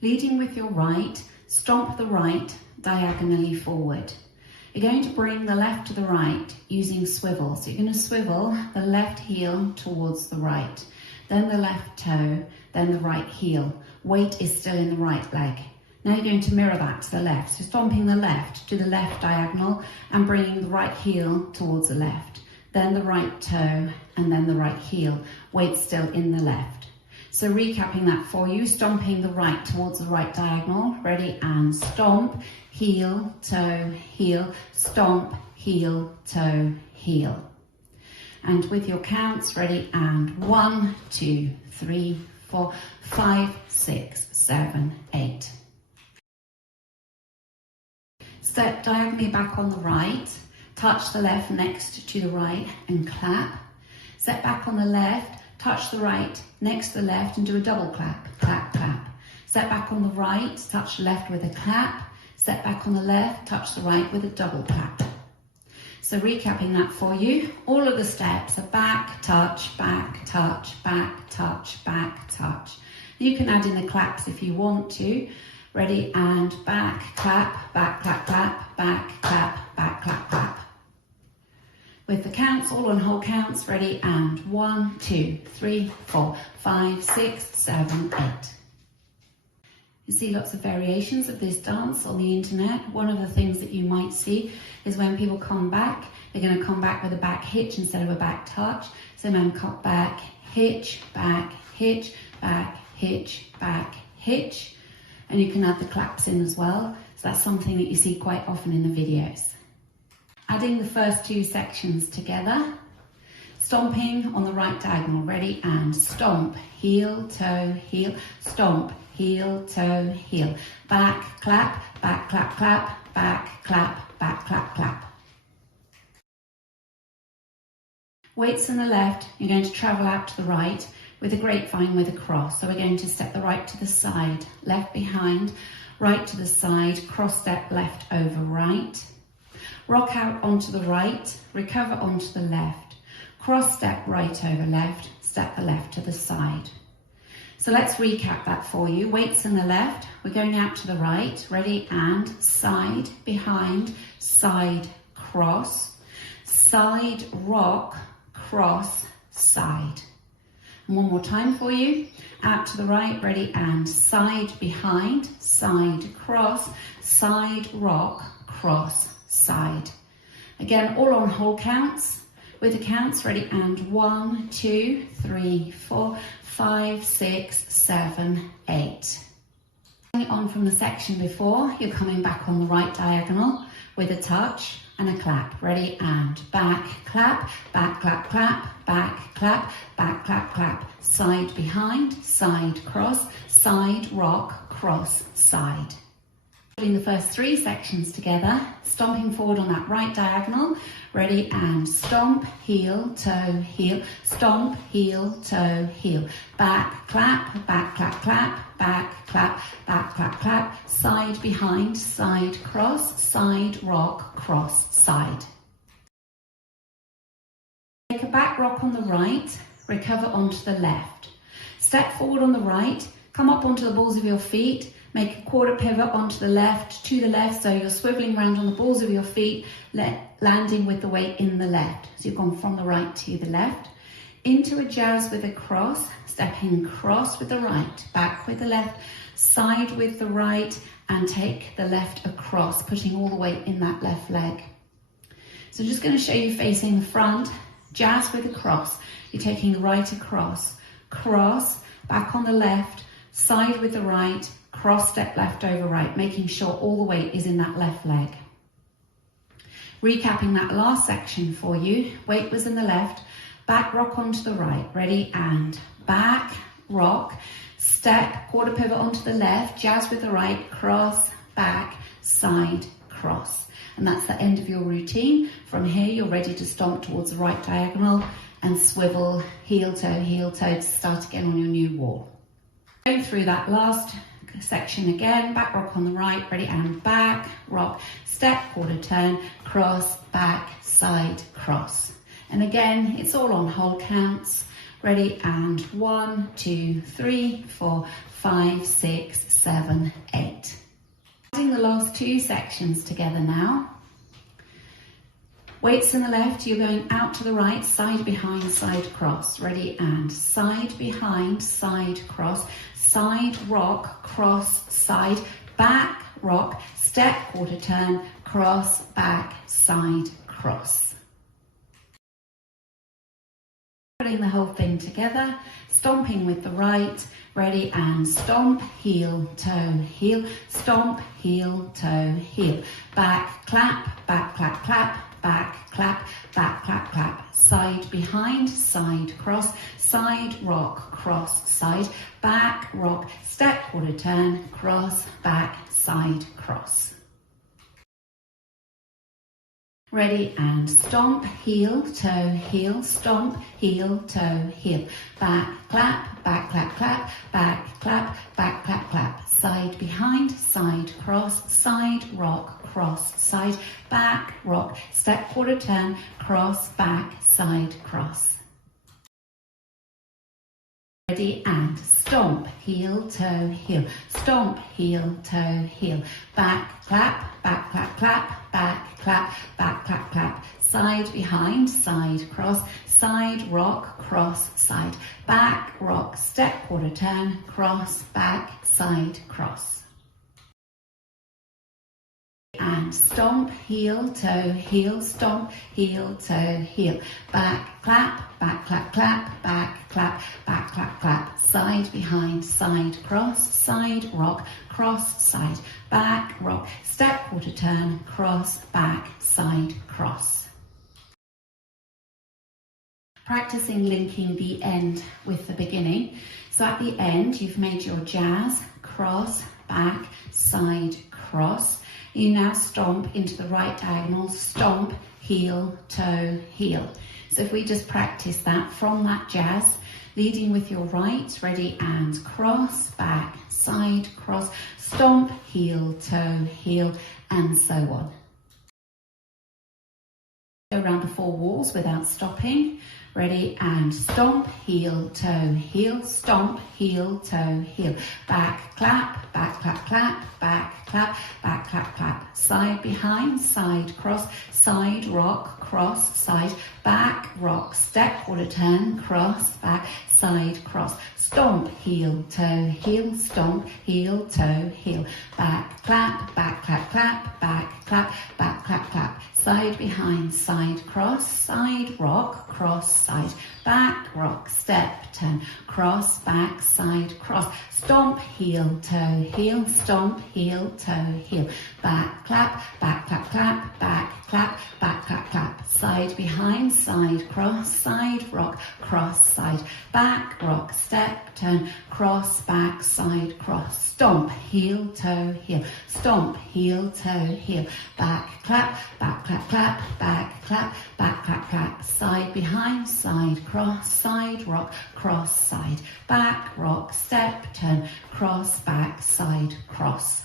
Leading with your right, stomp the right diagonally forward. You're going to bring the left to the right using swivel. So you're going to swivel the left heel towards the right, then the left toe, then the right heel. Weight is still in the right leg. Now you're going to mirror that to the left. So stomping the left to the left diagonal and bringing the right heel towards the left, then the right toe and then the right heel. Weight still in the left. So recapping that for you, stomping the right towards the right diagonal. Ready, and stomp, heel, toe, heel, stomp, heel, toe, heel. And with your counts, ready, and 1, 2, 3, 4, 5, 6, 7, 8. Step diagonally back on the right, touch the left next to the right and clap. Step back on the left, touch the right next to the left and do a double clap, clap, clap. Step back on the right, touch the left with a clap. Step back on the left, touch the right with a double clap. So recapping that for you, all of the steps are back, touch, back, touch, back, touch, back, touch. You can add in the claps if you want to. Ready, and back, clap, back, clap, clap, back, clap, back, clap, clap. With the counts, all on whole counts, ready, and 1, 2, 3, 4, 5, 6, 7, 8. You see lots of variations of this dance on the internet. One of the things that you might see is when people come back, they're going to come back with a back hitch instead of a back touch. So man, cut back, hitch, back, hitch, back, hitch, back, hitch. And you can add the claps in as well. So that's something that you see quite often in the videos. Adding the first two sections together. Stomping on the right diagonal, ready, and stomp, heel, toe, heel, stomp, heel, toe, heel. Back, clap, clap, clap, back, clap, back, clap, clap. Weights on the left, you're going to travel out to the right with a grapevine with a cross. So we're going to step the right to the side, left behind, right to the side, cross step left over right. Rock out onto the right, recover onto the left. Cross step right over left, step the left to the side. So let's recap that for you. Weights on the left, we're going out to the right, ready, and side, behind, side, cross, side, rock, cross, side. And one more time for you. Out to the right, ready, and side, behind, side, cross, side, rock, cross, side. Again, all on whole counts. With the counts, ready, and 1, 2, 3, 4, 5, 6, 7, 8. On from the section before, you're coming back on the right diagonal with a touch and a clap. Ready, and back, clap, clap, clap, back, clap, back, clap, clap. Side, behind, side, cross, side, rock, cross, side. Putting the first three sections together, stomping forward on that right diagonal, ready, and stomp, heel, toe, heel, stomp, heel, toe, heel, back, clap, clap, clap, back, clap, clap, clap, side, behind, side, cross, side, rock, cross, side. Take a back rock on the right, recover onto the left. Step forward on the right, come up onto the balls of your feet, make a quarter pivot onto the left, to the left, so you're swiveling around on the balls of your feet, landing with the weight in the left. So you've gone from the right to the left. Into a jazz with a cross, stepping cross with the right, back with the left, side with the right, and take the left across, putting all the weight in that left leg. So just going to show you facing the front, jazz with a cross. You're taking the right across, cross, back on the left, side with the right, cross step left over right, making sure all the weight is in that left leg. Recapping that last section for you, weight was in the left, back rock onto the right, ready, and back, rock, step, quarter pivot onto the left, jazz with the right, cross, back, side, cross. And that's the end of your routine. From here, you're ready to stomp towards the right diagonal and swivel heel toe to start again on your new wall. Going through that last section again, back rock on the right, ready, and back, rock, step, quarter turn, cross, back, side, cross. And again, it's all on whole counts. Ready, and 1, 2, 3, 4, 5, 6, 7, 8. Adding the last two sections together now. Weights in the left, you're going out to the right, side behind, side cross. Ready, and side behind, side cross, side rock, cross, side, back, rock, step, quarter turn, cross, back, side, cross. Putting the whole thing together, stomping with the right, ready, and stomp, heel, toe, heel, stomp, heel, toe, heel. Back, clap, back, clap, clap, back, clap, back, clap, clap. Side behind, side cross, side rock, cross, side, back, rock, step, quarter turn, cross, back, side, cross. Ready, and stomp, heel, toe, heel, stomp, heel, toe, heel. Back, clap, back, clap, clap, back, clap, back, clap, clap. Side behind, side cross, side rock, cross, side, back, rock, step, quarter turn, cross, back, side, cross. Ready, and stomp, heel, toe, heel, stomp, heel, toe, heel. Back, clap, back, clap, clap, back, clap, back, clap, clap. Side behind, side cross, side rock, cross, side, back, rock, step, quarter turn, cross, back, side, cross. And stomp, heel, toe, heel, stomp, heel, toe, heel. Back, clap, back, clap, clap, back, clap, back, clap, clap. Side behind, side cross, side rock, cross, side, back, rock, step, quarter turn, cross, back, side, cross. Practicing linking the end with the beginning. So at the end, you've made your jazz, cross, back, side, cross. You now stomp into the right diagonal, stomp, heel, toe, heel. So if we just practice that from that jazz, leading with your right, ready, and cross, back, side, cross, stomp, heel, toe, heel, and so on. Go around the four walls without stopping. Ready, and stomp, heel, toe, heel, stomp, heel, toe, heel. Back, clap, back, clap, clap, back, clap, back, clap, clap. Side behind, side cross, side rock, cross, side, back, rock, step, quarter turn, cross, back, side, cross. Stomp, heel, toe, heel, stomp, heel, toe, heel. Back, clap, back, clap, clap, back, clap, back, clap, clap. Side behind, side cross, side rock, cross, side, back, rock, step, turn, cross, back, side, cross. Stomp, heel, toe, heel, stomp, heel, toe, heel. Back, clap, back, clap, clap, back, clap, back, clap, clap. Side behind, side cross, side rock, cross, side, back, rock, step, turn, cross, back, side, cross. Stomp, heel, toe, heel, stomp, heel, toe, heel. Back, clap, back, clap, clap, back, clap, back, clap, clap. Side behind, side cross, side rock, cross, side, back, rock, step, turn, cross, back, side, cross.